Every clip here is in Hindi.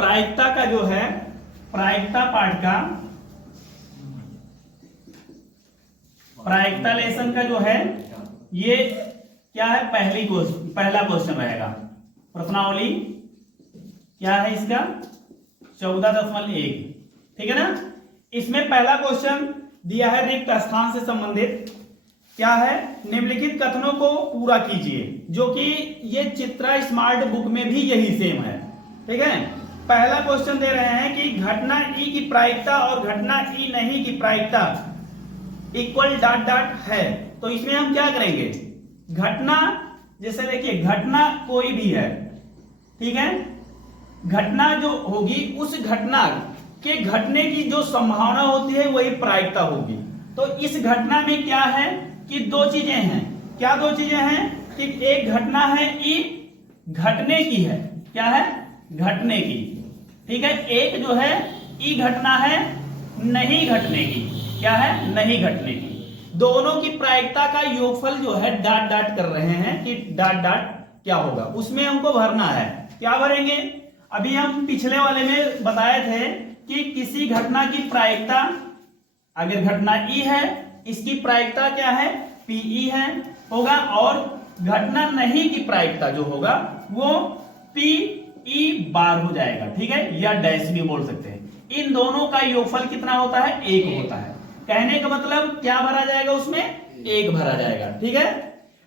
प्रायिकता का जो है, प्रायिकता पार्ट का, प्रायिकता लेसन का जो है ये क्या है, पहला क्वेश्चन रहेगा। प्रश्नावली क्या है इसका 14.1, ठीक है ना। इसमें पहला क्वेश्चन दिया है रिक्त स्थान से संबंधित, क्या है, निम्नलिखित कथनों को पूरा कीजिए, जो कि ये चित्रा स्मार्ट बुक में भी यही सेम है, ठीक है। पहला क्वेश्चन दे रहे हैं कि घटना ई की प्रायिकता और घटना ई नहीं की प्रायिकता इक्वल डॉट डॉट है। तो इसमें हम क्या करेंगे, घटना, जैसे देखिए घटना कोई भी है, ठीक है, घटना जो होगी उस घटना के घटने की जो संभावना होती है वही प्रायिकता होगी। तो इस घटना में क्या है कि दो चीजें हैं, क्या दो चीजें हैं कि एक घटना है ई घटने की है, क्या है, घटने की, ठीक है। एक जो है ई घटना है नहीं घटने की, क्या है, नहीं घटने की। दोनों की प्रायिकता का योगफल जो है डॉट डॉट कर रहे हैं कि डॉट डॉट क्या होगा, उसमें हमको भरना है। क्या भरेंगे, अभी हम पिछले वाले में बताए थे कि किसी घटना की प्रायिकता, अगर घटना ई है इसकी प्रायिकता क्या है, पीई है होगा, और घटना नहीं की प्रायिकता जो होगा वो पीई बार हो जाएगा, ठीक है, या डैश भी बोल सकते हैं। इन दोनों का योगफल कितना होता है, एक होता है। कहने का मतलब क्या भरा जाएगा उसमें, एक भरा जाएगा, ठीक है।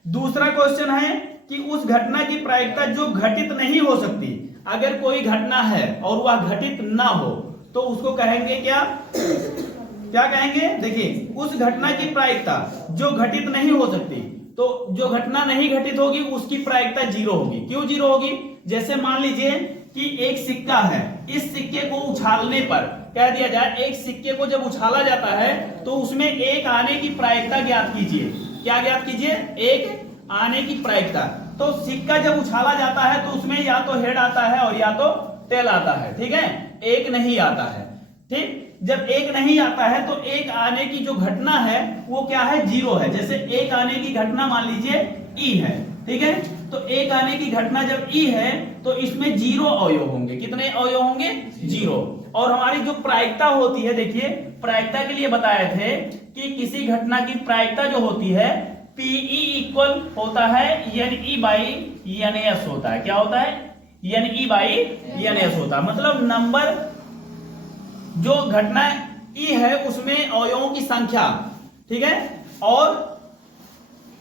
दूसरा क्वेश्चन है कि उस घटना की प्रायिकता जो घटित नहीं हो सकती, अगर कोई घटना है और वह घटित ना हो तो उसको कहेंगे क्या, क्या कहेंगे, देखिए उस घटना की प्रायिकता जो घटित नहीं हो सकती, तो जो घटना नहीं घटित होगी उसकी प्रायिकता जीरो होगी। क्यों जीरो होगी, जैसे मान लीजिए कि एक सिक्का है, इस सिक्के को उछालने पर कह दिया जाए, एक सिक्के को जब उछाला जाता है तो उसमें एक आने की प्रायिकता ज्ञात कीजिए। क्या ज्ञात कीजिए, एक आने की प्रायिकता। तो सिक्का जब उछाला जाता है तो उसमें या तो हेड आता है और या तो टेल आता है, ठीक है, एक नहीं आता है, ठीक। जब एक नहीं आता है तो एक आने की जो घटना है वो क्या है, जीरो है। जैसे एक आने की घटना मान लीजिए ई है, ठीक है, तो एक आने की घटना जब ई है तो इसमें जीरो अवयव होंगे। कितने अवयव होंगे, जीरो। और हमारी जो प्रायिकता होती है, देखिए प्रायिकता के लिए बताए थे कि किसी घटना की प्रायिकता जो होती है पीई इक्वल होता है N E by N S होता है। क्या होता है, N E by N S होता है। मतलब नंबर जो घटना ई है उसमें अवयवों की संख्या, ठीक है, और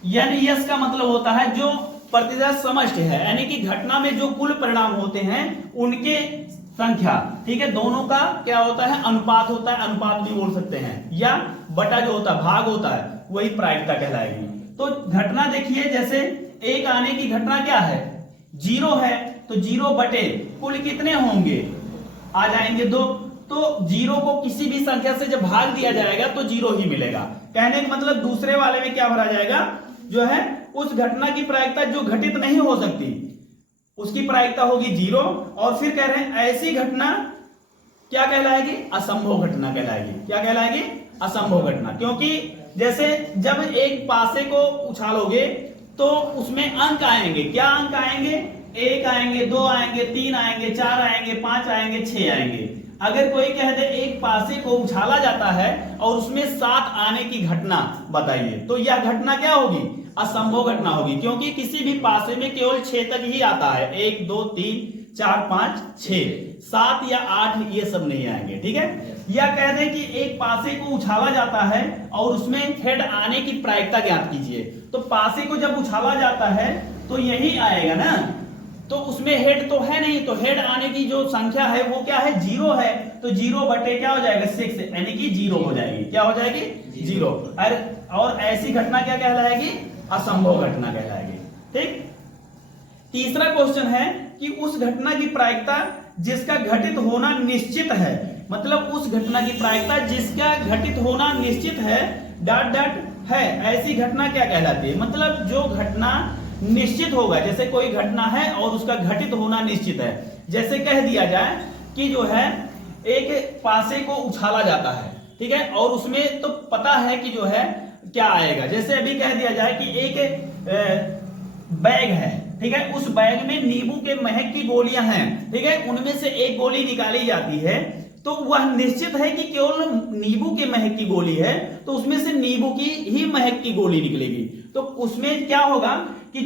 एन एस का मतलब होता है जो प्रतिशत समष्टि है, यानी कि घटना में जो कुल परिणाम होते हैं उनके संख्या, ठीक है, दोनों का क्या होता है, अनुपात होता है, अनुपात भी बोल सकते हैं, या बटा जो होता है, भाग होता है, वही प्रायिकता कहलाएगी। तो घटना देखिए, जैसे एक आने की घटना क्या है, जीरो है, तो जीरो बटे कुल कितने होंगे, आ जाएंगे दो। तो जीरो को किसी भी संख्या से जब भाग दिया जाएगा तो जीरो ही मिलेगा। कहने का मतलब दूसरे वाले में क्या भरा जाएगा, जो है उस घटना की प्रायिकता जो घटित नहीं हो सकती उसकी प्रायिकता होगी जीरो। और फिर कह रहे हैं ऐसी घटना क्या कहलाएगी, असंभव घटना कहलाएगी। क्या कहलाएगी, असंभव घटना। क्योंकि जैसे जब एक पासे को उछालोगे तो उसमें अंक आएंगे, क्या अंक आएंगे, एक आएंगे, दो आएंगे, तीन आएंगे, चार आएंगे, पांच आएंगे, छह आएंगे। अगर कोई कह दे एक पासे को उछाला जाता है और उसमें 7 आने की घटना बताइए, तो यह घटना क्या होगी, असंभव घटना होगी। क्योंकि किसी भी पासे में केवल 6 तक ही आता है, 1 2 3 4 5 6, 7 या 8 ये सब नहीं आएंगे, ठीक है। या कह दें कि एक पासे को उछाला जाता है और उसमें हेड आने की प्रायिकता ज्ञात कीजिए, तो पासे को जब उछाला जाता है तो यही आएगा ना, तो उसमें हेड तो है नहीं, तो हेड आने की जो संख्या है वो क्या है, जीरो है। तो जीरो बटे क्या हो जाएगा, 6, यानी कि जीरो हो जाएगी। क्या हो जाएगी, जीरो। और ऐसी घटना क्या कहलाएगी, असंभव घटना कहलाएगी, ठीक। तीसरा क्वेश्चन है कि उस घटना की प्रायिकता जिसका घटित होना निश्चित है, मतलब उस घटना की प्रायिकता जिसका घटित होना निश्चित है डॉट डॉट है, ऐसी घटना क्या कहलाती है। मतलब जो घटना निश्चित होगा, जैसे कोई घटना है और उसका घटित होना निश्चित है। जैसे कह दिया जाए कि जो है एक पासे को उछाला जाता है, ठीक है, और उसमें तो पता है कि जो है क्या आएगा। जैसे अभी कह दिया जाए कि एक बैग है, ठीक है, उस बैग में नींबू के महक की गोलियां हैं, ठीक है, उनमें से एक गोली निकाली जाती है, तो वह निश्चित है कि केवल नींबू के महक की गोली है, तो उसमें से नींबू की ही महक की गोली निकलेगी। तो उसमें क्या होगा कि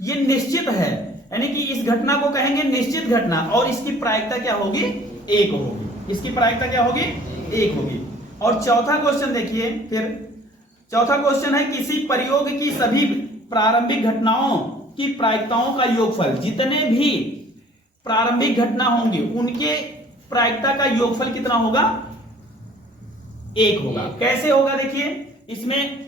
ये निश्चित है, यानी कि इस घटना को कहेंगे निश्चित घटना, और इसकी प्रायिकता क्या होगी, एक होगी। इसकी प्रायिकता क्या होगी, एक होगी। और चौथा क्वेश्चन देखिए, फिर चौथा क्वेश्चन है किसी प्रयोग की सभी प्रारंभिक घटनाओं की प्रायिकताओं का योगफल, जितने भी प्रारंभिक घटना होंगे उनके प्रायिकता का योगफल कितना होगा, एक होगा। कैसे होगा देखिए, इसमें